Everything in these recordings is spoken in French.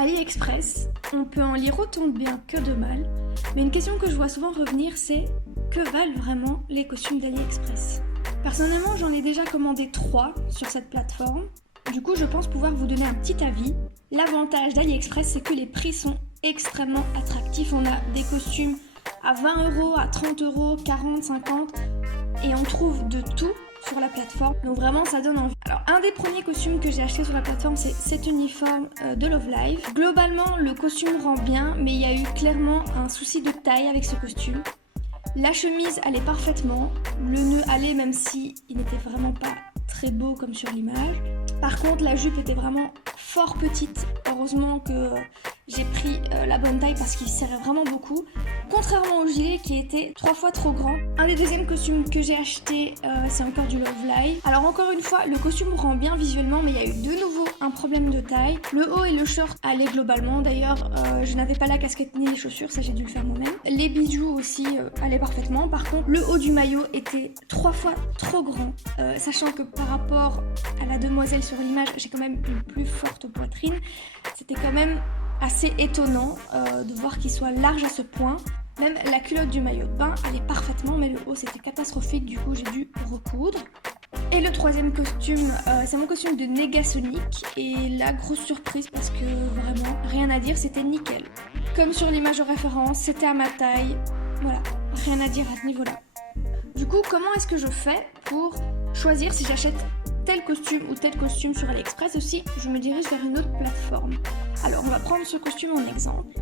AliExpress, on peut en lire autant de bien que de mal, mais une question que je vois souvent revenir, c'est que valent vraiment les costumes d'AliExpress? Personnellement, j'en ai déjà commandé 3 sur cette plateforme, du coup je pense pouvoir vous donner un petit avis. L'avantage d'AliExpress, c'est que les prix sont extrêmement attractifs. On a des costumes à 20 €, à 30 €, 40, 50, et on trouve de tout sur la plateforme, donc vraiment ça donne envie. Alors un des premiers costumes que j'ai acheté sur la plateforme, c'est cet uniforme de Love Live. Globalement le costume rend bien, mais il y a eu clairement un souci de taille avec ce costume. La chemise allait parfaitement, le nœud allait même si il n'était vraiment pas très beau comme sur l'image. Par contre la jupe était vraiment fort petite, heureusement que j'ai pris la bonne taille parce qu'il serrait vraiment beaucoup, contrairement au gilet qui était 3 fois trop grand. Un des deuxièmes costumes que j'ai acheté, c'est encore du Love Live. Alors encore une fois, le costume rend bien visuellement, mais il y a eu de nouveau un problème de taille. Le haut et le short allaient globalement, d'ailleurs je n'avais pas la casquette ni les chaussures, ça j'ai dû le faire moi-même. Les bijoux aussi allaient parfaitement, par contre le haut du maillot était 3 fois trop grand, sachant que par rapport à la demoiselle sur l'image, j'ai quand même une plus forte poitrine. C'était quand même assez étonnant de voir qu'il soit large à ce point. Même la culotte du maillot de bain allait parfaitement, mais le haut c'était catastrophique, du coup j'ai dû recoudre. Et le troisième costume, c'est mon costume de Negasonic, et la grosse surprise parce que vraiment rien à dire, c'était nickel. Comme sur l'image de référence, c'était à ma taille, voilà, rien à dire à ce niveau-là. Du coup, comment est-ce que je fais pour choisir si j'achète tel costume ou tel costume sur AliExpress? Aussi, je me dirige vers une autre plateforme. Alors, on va prendre ce costume en exemple.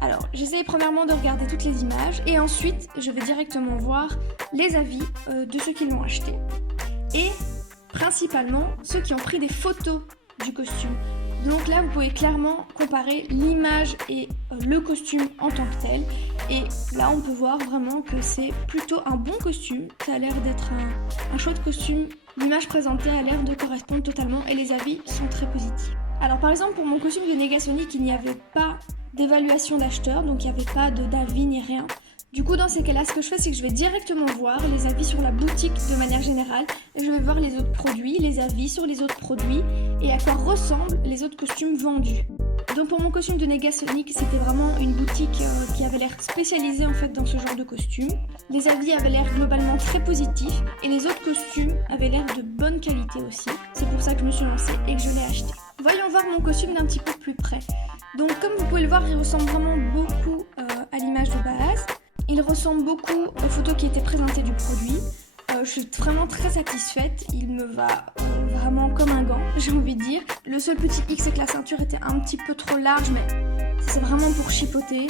Alors, j'essaye premièrement de regarder toutes les images et ensuite, je vais directement voir les avis de ceux qui l'ont acheté et principalement ceux qui ont pris des photos du costume. Donc là, vous pouvez clairement comparer l'image et le costume en tant que tel. Et là, on peut voir vraiment que c'est plutôt un bon costume. Ça a l'air d'être un chouette costume. L'image présentée a l'air de correspondre totalement et les avis sont très positifs. Alors par exemple, pour mon costume de Negasonic, il n'y avait pas d'évaluation d'acheteur, donc il n'y avait pas d'avis ni rien. Du coup, dans ces cas-là, ce que je fais, c'est que je vais directement voir les avis sur la boutique de manière générale et je vais voir les autres produits, les avis sur les autres produits et à quoi ressemblent les autres costumes vendus. Donc pour mon costume de Negasonic, c'était vraiment une boutique qui avait l'air spécialisée en fait dans ce genre de costume. Les avis avaient l'air globalement très positifs et les autres costumes avaient l'air de bonne qualité aussi. C'est pour ça que je me suis lancée et que je l'ai acheté. Voyons voir mon costume d'un petit peu plus près. Donc comme vous pouvez le voir, il ressemble vraiment beaucoup à l'image de base. Il ressemble beaucoup aux photos qui étaient présentées du produit. Je suis vraiment très satisfaite, il me va vraiment comme un gant, j'ai envie de dire. Le seul petit hic, c'est que la ceinture était un petit peu trop large, mais c'est vraiment pour chipoter.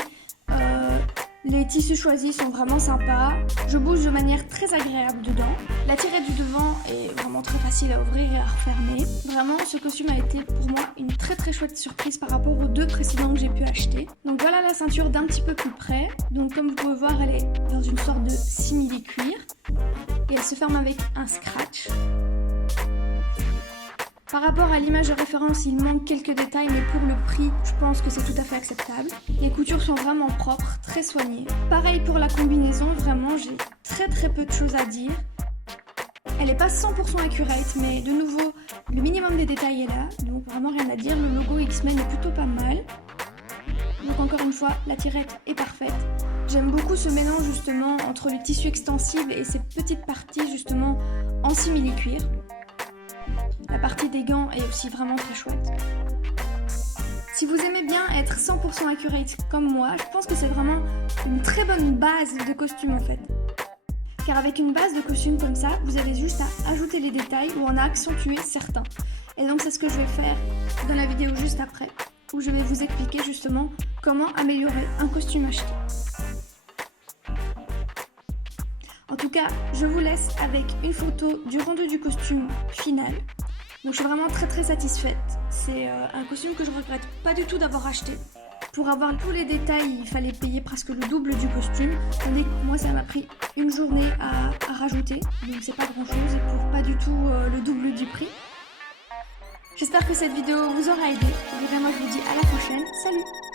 Les tissus choisis sont vraiment sympas. Je bouge de manière très agréable dedans. La tirette du devant est vraiment très facile à ouvrir et à refermer. Vraiment, ce costume a été pour moi une très très chouette surprise par rapport aux 2 précédents que j'ai pu acheter. Donc voilà la ceinture d'un petit peu plus près. Donc comme vous pouvez voir, elle est dans une sorte de simili-cuir. Et elle se ferme avec un scratch. Par rapport à l'image de référence, il manque quelques détails, mais pour le prix, je pense que c'est tout à fait acceptable. Les coutures sont vraiment propres, très soignées. Pareil pour la combinaison, vraiment, j'ai très peu de choses à dire. Elle n'est pas 100% accurate, mais de nouveau, le minimum des détails est là, donc vraiment rien à dire. Le logo X-Men est plutôt pas mal. Donc encore une fois, la tirette est parfaite. J'aime beaucoup ce mélange justement entre le tissu extensible et ces petites parties justement en simili-cuir. La partie des gants est aussi vraiment très chouette. Si vous aimez bien être 100% accurate comme moi, je pense que c'est vraiment une très bonne base de costume en fait. Car avec une base de costume comme ça, vous avez juste à ajouter les détails ou en accentuer certains. Et donc c'est ce que je vais faire dans la vidéo juste après, où je vais vous expliquer justement comment améliorer un costume acheté. En tout cas, je vous laisse avec une photo du rendu du costume final. Donc je suis vraiment très satisfaite. C'est un costume que je regrette pas du tout d'avoir acheté. Pour avoir tous les détails, il fallait payer presque le double du costume. Tandis que moi, ça m'a pris une journée à rajouter. Donc c'est pas grand chose et pour pas du tout le double du prix. J'espère que cette vidéo vous aura aidé. Et vraiment, je vous dis à la prochaine. Salut!